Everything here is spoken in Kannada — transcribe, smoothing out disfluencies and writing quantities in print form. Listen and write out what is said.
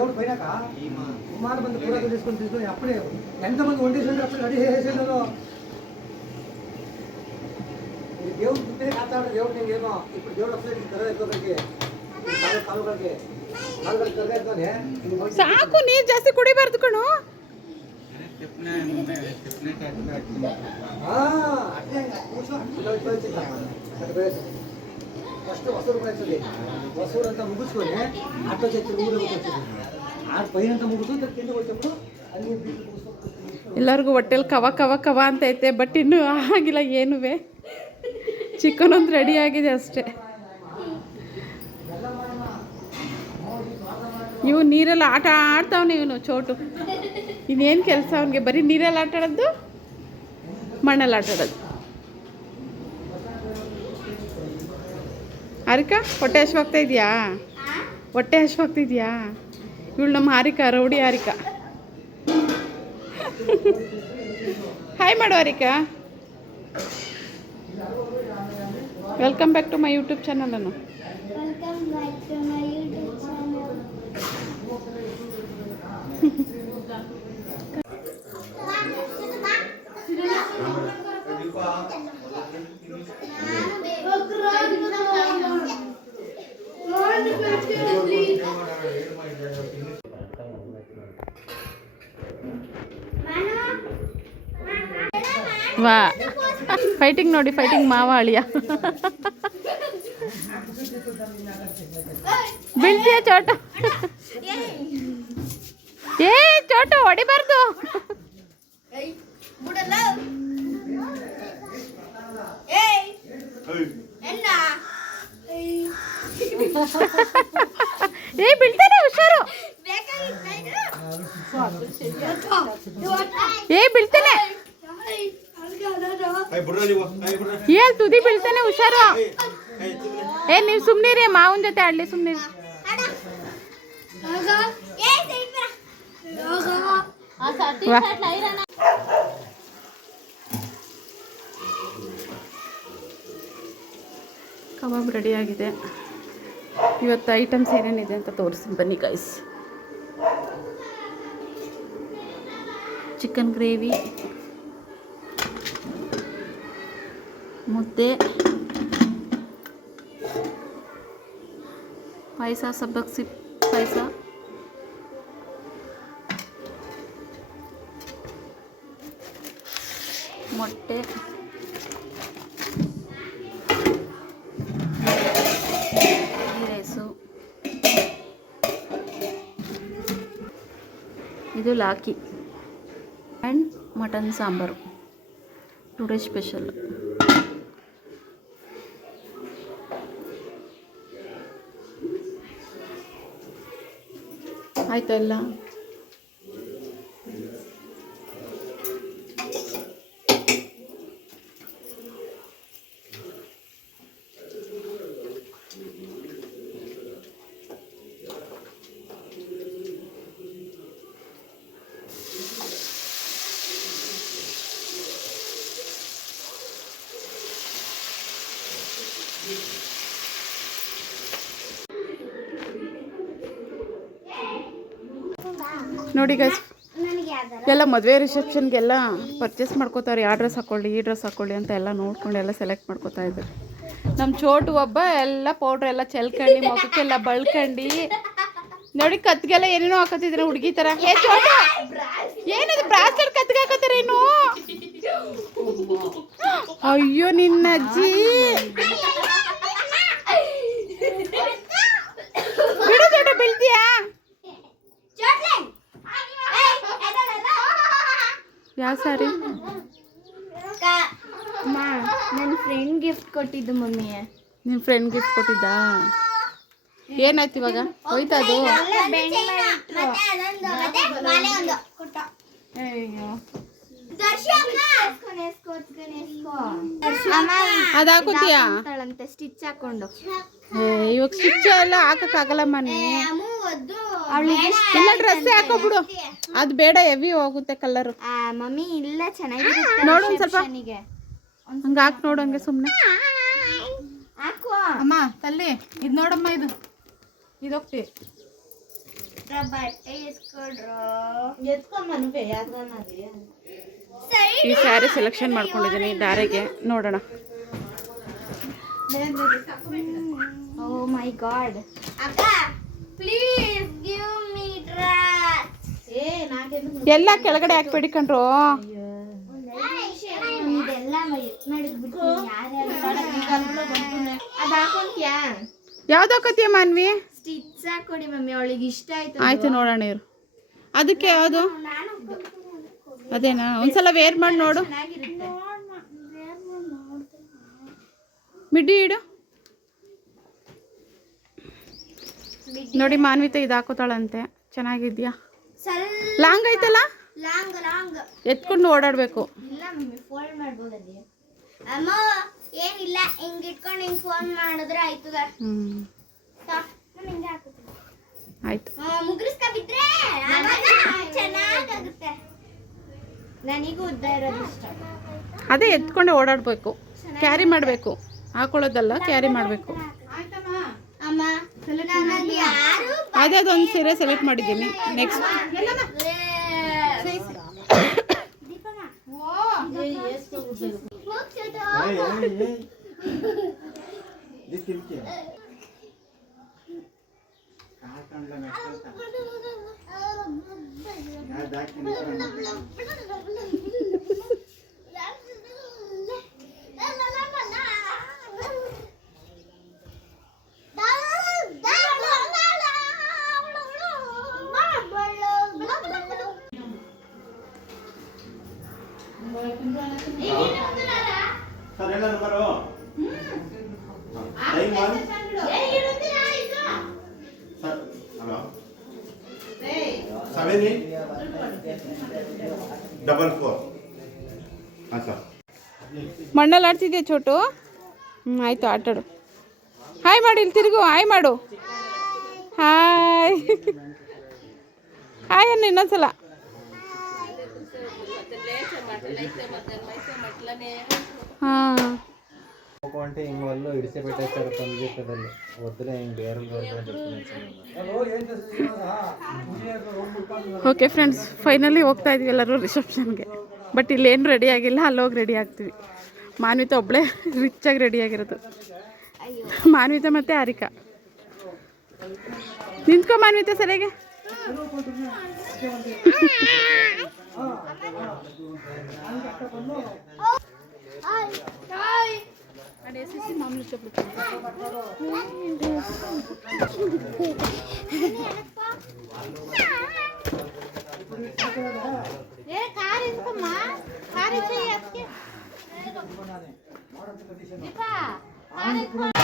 దేవుడు పోయినాక కుమారు బంధు కూడా తీసుకొని అప్పుడే ఎంతమంది వండేసి అప్పుడు రెడీ చేసేసాడు. దేవుడు పుట్టినే కాస్తాడు. దేవుడు నేను ఏమో ఇప్పుడు దేవుడు వస్తుంది త్వరగా ఎక్కువకి ಕಾಲುಗಳಿಗೆ ತ್ವರగా ಎತ್ತೋನೆ ಸಾಕು. ನೀರು ಜಾಸ್ತಿ ಕುಡಿಬಾರ್ದು ಕಣೋ. ఫస్ట్ వసూరు కూడా వచ్చింది. వసూరు అంతా ముగించుకొని అట్లా వచ్చి ఊరు వచ్చింది. ఆ పైనంతా ముగుతూ కిందకి వచ్చేప్పుడు అన్ని ಎಲ್ಲರಿಗೂ ಹೊಟ್ಟೆಲಿ ಕವ ಕವ ಕವ ಅಂತ ಐತೆ. ಬಟ್ ಇನ್ನೂ ಆಗಿಲ್ಲ ಏನುವೆ. ಚಿಕನ್ ಒಂದು ರೆಡಿ ಆಗಿದೆ ಅಷ್ಟೇ. ಇವು ನೀರಲ್ಲಿ ಆಟ ಆಡ್ತಾವನೆ ಇವನು ಚೋಟು. ಇನ್ನೇನು ಕೆಲಸ ಅವನಿಗೆ? ಬರೀ ನೀರಲ್ಲಿ ಆಟ ಆಡೋದು, ಮಣ್ಣಲ್ಲಿ ಆಟ ಆಡೋದು. ಹಾರಿಕಾ ಹೊಟ್ಟೆ ಹಶ್ವಾಗ್ತಾ ಇದೆಯಾ? ಹೊಟ್ಟೆ ಹಶ್ವಾಗ್ತಿದ್ಯಾ? ಇವಳು ನಮ್ಮ ಹಾರಿಕಾ, ರೌಡಿ ಹಾರಿಕಾ. ಹಾಯ್ ಮಾಡು Harika. Welcome back to my YouTube channel. ಅನ್ನು ವಾ ಫೈಟಿಂಗ್ ನೋಡಿ, ಫೈಟಿಂಗ್ ಮಾವ ಅಳಿಯ. ಬೀಳ್ತೀಯ ಚೋಟು? ಏ ಚೋಟು ಹೊಡಿಬಾರ್ದು. ಏ ಬೀಳ್ತಾನೆ, ಹುಷಾರು. ಏ ಬೀಳ್ತಾನೆ, ಏನ್ ತುದಿ ಬೀಳ್ತಾನೆ, ಹುಷಾರು. ಏ ನೀವು ಸುಮ್ನಿರಿ, ಮಾವನ ಜೊತೆ ಆಡ್ಲಿ, ಸುಮ್ನಿರಿ. ಕಬಾಬ್ ರೆಡಿ ಆಗಿದೆ. ಇವತ್ತು ಐಟಮ್ಸ್ ಏನೇನಿದೆ ಅಂತ ತೋರಿಸ್ತೀನಿ ಬನ್ನಿ ಗೈಸ್. ಚಿಕನ್ ಗ್ರೇವಿ, ಮುದ್ದೆ, ಪಾಯಸ, ಸಬ್ಬಕ್ಸಿ ಪಾಯಸ, ಮೊಟ್ಟೆ, ರೈಸು, ಇದು ಲಾಕಿ and mutton sambar. Today special. ಆಯ್ತಾ ಎಲ್ಲ? ನೋಡಿ ಗೈಸ್, ಎಲ್ಲ ಮದುವೆ ರಿಸೆಪ್ಷನ್ಗೆಲ್ಲ ಪರ್ಚೇಸ್ ಮಾಡ್ಕೋತಾರೆ. ಆ ಡ್ರೆಸ್ ಹಾಕ್ಕೊಳ್ಳಿ, ಈ ಡ್ರೆಸ್ ಹಾಕ್ಕೊಳ್ಳಿ ಅಂತ ಎಲ್ಲ ನೋಡ್ಕೊಂಡು ಎಲ್ಲ ಸೆಲೆಕ್ಟ್ ಮಾಡ್ಕೋತಾ ಇದ್ದಾರೆ. ನಮ್ಮ ಚೋಟು ಒಬ್ಬ ಎಲ್ಲ ಪೌಡ್ರ್ ಎಲ್ಲ ಚೆಲ್ಕಂಡು, ಮುಖಕ್ಕೆಲ್ಲ ಬಳ್ಕಂಡು, ನೋಡಿ ಕತ್ಗೆಲ್ಲ ಏನೇನೋ ಹಾಕತ್ತಿದ್ರೆ ಹುಡುಗಿ ಥರ. ಏ ಚೋಟು, ಏನಿದು ಬ್ರಾಸ್ಲೆಟ್ ಕತ್ಗೆ ಹಾಕತ್ತೀರೇನು? ಅಯ್ಯೋ ನಿನ್ನ ಅಜ್ಜಿ, ಬಿಡು ಚೋಟು, ಬೀಳ್ತೀಯಾ? ಯಾವ ಸಾರಿ? ನನ್ನ ಫ್ರೆಂಡ್ ಗಿಫ್ಟ್ ಕೊಟ್ಟಿದ್ದು ಮಮ್ಮಿ. ನಿಮ್ಮ ಫ್ರೆಂಡ್ ಗಿಫ್ಟ್ ಕೊಟ್ಟಿದ್ದಾ? ಏನಾಯ್ತು ಇವಾಗ? ಹೋಯ್ತಾ ಅದು? ಅದು ಹಾಕೋತೀಯಾ? ಸ್ಟಿಚ್ ಹಾಕೊಂಡು. ಇವಾಗ ಸ್ಟಿಚ್ ಎಲ್ಲ ಹಾಕಕ್ಕಾಗಲ್ಲ ಮನೆ. ಇಲ್ಲ ಡ್ರೆಸ್ಸೇ ಹಾಕೋಬಿಡು, ಅದು ಬೇಡ, ಹೆವಿ ಹೋಗುತ್ತೆ ಕಲರು. ಮಮ್ಮಿ ಇಲ್ಲ, ಚೆನ್ನಾಗಿರುತ್ತೆ. ನೋಡು ಒಂದು ಸ್ವಲ್ಪ ಹಂಗೆ ಹಾಕಿ ನೋಡು, ಹಂಗೆ ಸುಮ್ಮನೆ ಹಾಕುವ ಅಮ್ಮ. ತಲ್ಲಿ ಇದು ನೋಡಮ್ಮ, ಇದು ಹೋಗ್ತಿ ಬಟ್ಟೆ ಇಸ್ಕೊಡ್ರು. ಈ ಸ್ಯಾರಿ ಸೆಲೆಕ್ಷನ್ ಮಾಡ್ಕೊಂಡಿದ್ದೀನಿ ದಾರೆಗೆ, ನೋಡೋಣ. ಓ ಮೈ ಗಾಡ್. ಅಕ್ಕ ಪ್ಲೀಸ್ ಗಿವ್ ಮೀ ಡ್ರೆಸ್. ಎಲ್ಲ ಕೆಳಗಡೆ ಹಾಕ್ಬೇಡಿ ಕಣ್ರು. ಇದೆಲ್ಲ ಮಾಡಿದ್ಬಿಟ್ಟು ಯಾರ್ಯಾರು ಅದು ಹಾಕೊಂತ್ಯಾ? ಯಾವ್ದು ಹಾಕೋತೀಯ ಮಾನ್ವಿ? ಸ್ಟಿಚ್ ಹಾಕೊಡಿ ಮಮ್ಮಿ, ಅವಳಿಗೆ ಇಷ್ಟ ಆಯ್ತು. ಆಯ್ತು ನೋಡೋಣ ಇರು. ಅದಕ್ಕೆ ಯಾವುದು? ಅದೇನಾ? ಒಂದ್ಸಲ ವೇರ್ ಮಾಡಿ ನೋಡು. ಚೆನ್ನಾಗಿರುತ್ತೆ. ಮಿಡ್ಡಿ ಇಡು. ನೋಡಿ ಮಾನ್ವಿತ ಇದು ಹಾಕೋತಾಳಂತೆ. ಚೆನ್ನಾಗಿದ್ಯಾ? ಲಾಂಗ್ ಐತಲ್ಲ? ಲಾಂಗ್ ಲಾಂಗ್ ಎತ್ಕೊಂಡು ಓಡಾಡಬೇಕು. ಇಲ್ಲ ಮಮ್ಮಿ, ಫೋಲ್ಡ್ ಮಾಡ್ಬೋದಲ್ಲಿ. ಅಮ್ಮ ಏನಿಲ್ಲ, ಹಿಂಗ್ ಇಟ್ಕೊಂಡು ಹಿಂಗ್ ಫೋನ್ ಮಾಡಿದ್ರೆ ಆಯ್ತದ. ಹಿಂಗೆ ಹಾಕುತ್ತೀನಿ. ಆಯ್ತು. ಮುಗ್ರಿಸ್ಕ ಬಿಟ್ರೆ ಚೆನ್ನಾಗಾಗುತ್ತೆ. ನನಗೂ ಉದ್ದ ಇರೋದು ಇಷ್ಟ. ಅದೇ ಎತ್ಕೊಂಡೆ ಓಡಾಡಬೇಕು, ಕ್ಯಾರಿ ಮಾಡಬೇಕು. ಹಾಕೊಳ್ಳೋದಲ್ಲ, ಕ್ಯಾರಿ ಮಾಡಬೇಕು. ಅಮ್ಮ ಯಾರು ಅದೇ ಅದೊಂದು ಸೀರೆ ಸೆಲೆಕ್ಟ್ ಮಾಡಿದ್ದೀನಿ. ನೆಕ್ಸ್ಟ್ ಸರ್ ಎಲ್ಲ ನಂಬರು ಸರ್ ಹಲೋ 7844 ಹಾಂ ಸರ್. ಮಣ್ಣಲ್ಲಿ ಆಡ್ತಿದ್ಯಾ ಚೋಟು? ಆಯಿತು, ಆಟಾಡು. ಹಾಯ್ ಮಾಡಿ, ಇಲ್ಲಿ ತಿರುಗು. ಹಾಯ್ ಮಾಡು. ಹಾಯ್ ಹಾಯ್ ಅನ್ನು ಇನ್ನೊಂದ್ಸಲ. ಹಾಂ అంటే ఇంకొల్లు ఇడిచిపెట్టేస్తారు పనిచేసేదాన్ని వద్దులే ఇంక ಬೇರೆ ಓಕೆ ಫ್ರೆಂಡ್ಸ್, ಫೈನಲಿ ಹೋಗ್ತಾ ಇದ್ವಿ ಎಲ್ಲರೂ ರಿಸೆಪ್ಷನ್ಗೆ. ಬಟ್ ಇಲ್ಲೇನು ರೆಡಿ ಆಗಿಲ್ಲ, ಅಲ್ಲೋಗಿ ರೆಡಿ ಆಗ್ತೀವಿ. ಮಾನ್ವಿತ ಒಬ್ಬಳೇ ರಿಚಾಗಿ ರೆಡಿ ಆಗಿರೋದು. ಮಾನ್ವಿತ ಮತ್ತು ಹಾರಿಕಾ. ನಿಂತ್ಕೊ ಮಾನ್ವಿತ ಸರಿಯಾಗಿ. ಮಾಮೂಲಿ ಕಾರ್